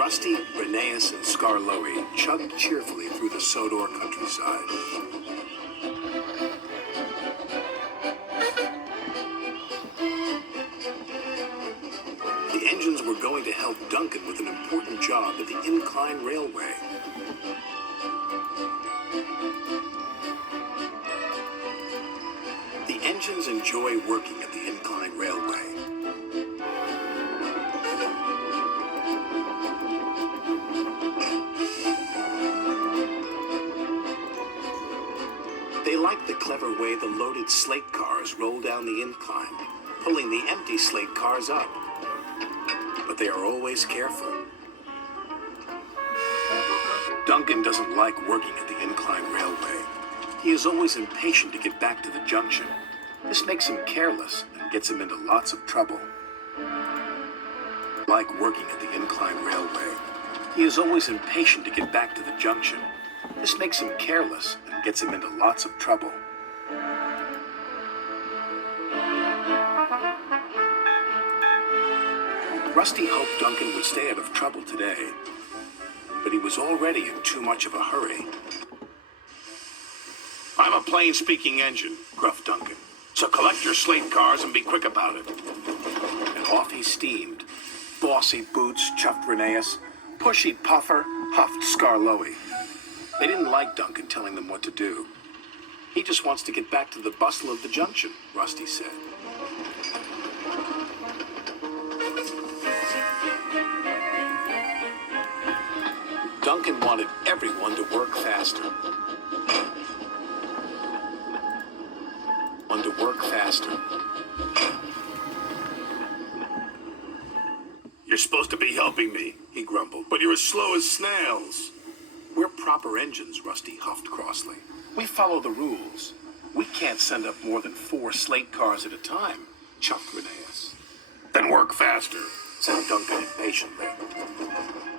Rusty, Rheneas, and Skarloey chugged cheerfully through the Sodor countryside. The engines were going to help Duncan with an important job at the incline railway. The engines enjoy working at the incline railway. They like the clever way the loaded slate cars roll down the incline, pulling the empty slate cars up. But they are always careful. Duncan doesn't like working at the incline railway. He is always impatient to get back to the junction. This makes him careless and gets him into lots of trouble. Like working at the incline railway. He is always impatient to get back to the junction. This makes him careless and gets him into lots of trouble. Rusty hoped Duncan would stay out of trouble today, but he was already in too much of a hurry. "I'm a plain-speaking engine," gruffed Duncan, "so collect your slate cars and be quick about it." And off he steamed. Bossy Boots chuffed Rheneas. Pushy Puffer huffed Skarloey. They didn't like Duncan telling them what to do. "He just wants to get back to the bustle of the junction," Rusty said. Duncan wanted everyone to work faster. "You're supposed to be helping me," he grumbled, "but you're as slow as snails." "We're proper engines," Rusty huffed crossly. "We follow the rules. We can't send up more than 4 slate cars at a time," chuffed Rheneas. "Then work faster," said Duncan impatiently.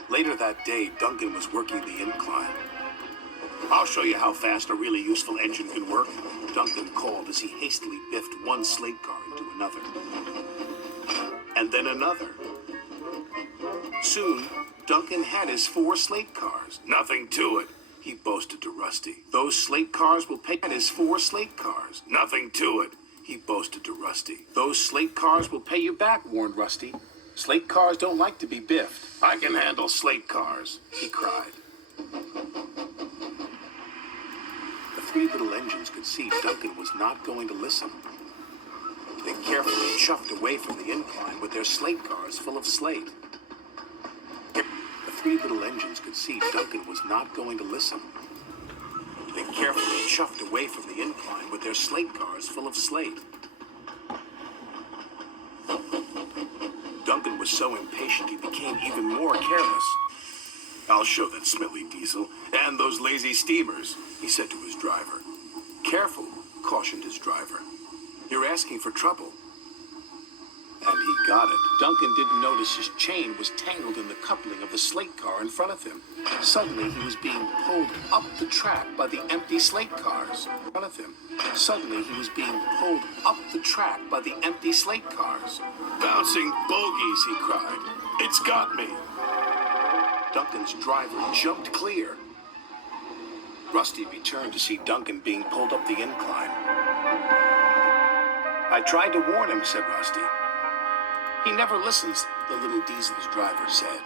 Later that day, Duncan was working the incline. "I'll show you how fast a really useful engine can work," Duncan called as he hastily biffed one slate car into another. And then another. Soon, Duncan had his 4 slate cars. "Nothing to it," he boasted to Rusty. "Those slate cars will pay his 4 slate cars." "Nothing to it," he boasted to Rusty. "Those slate cars will pay you back," warned Rusty. "Slate cars don't like to be biffed." "I can handle slate cars," he cried. The 3 little engines could see Duncan was not going to listen. They carefully chuffed away from the incline with their slate cars full of slate. The 3 little engines could see Duncan was not going to listen. They carefully chuffed away from the incline with their slate cars full of slate. Duncan was so impatient he became even more careless. "I'll show that smelly diesel and those lazy steamers," he said to his driver. "Careful," cautioned his driver. "You're asking for trouble." And he got it. Duncan didn't notice his chain was tangled in the coupling of the slate car in front of him. Suddenly he was being pulled up the track by the empty slate cars in front of him. Suddenly he was being pulled up the track by the empty slate cars. "Bouncing bogies," he cried. "It's got me." Duncan's driver jumped clear. Rusty returned to see Duncan being pulled up the incline. "I tried to warn him," said Rusty. "He never listens," the little diesel's driver said.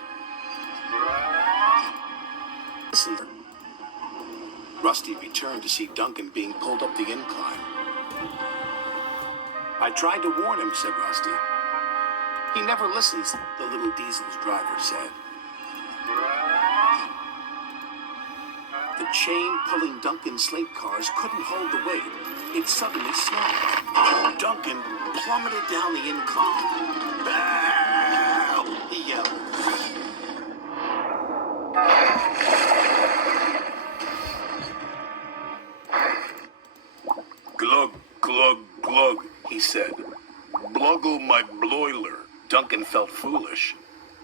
"Listen." Rusty returned to see Duncan being pulled up the incline. "I tried to warn him," said Rusty. "He never listens," the little diesel's driver said. The chain pulling Duncan's slate cars couldn't hold the weight. It suddenly snapped. Duncan plummeted down the incline. "Help!" he yelled. "Glug, glug, glug," he said. "Bluggle my bloiler." Duncan felt foolish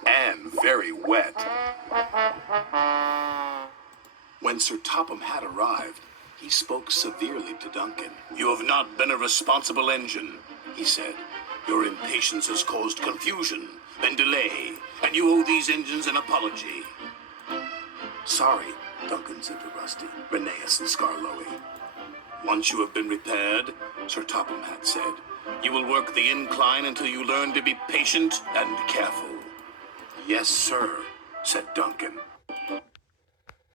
and very wet. When Sir Topham had arrived, he spoke severely to Duncan. "You have not been a responsible engine," he said. "Your impatience has caused confusion then delay, and you owe these engines an apology. Sorry, Duncan said to Rusty, Rheneas, and Skarloey. Once you have been repaired, Sir Topham had said, you will work the incline until you learn to be patient and careful. Yes, sir, said Duncan.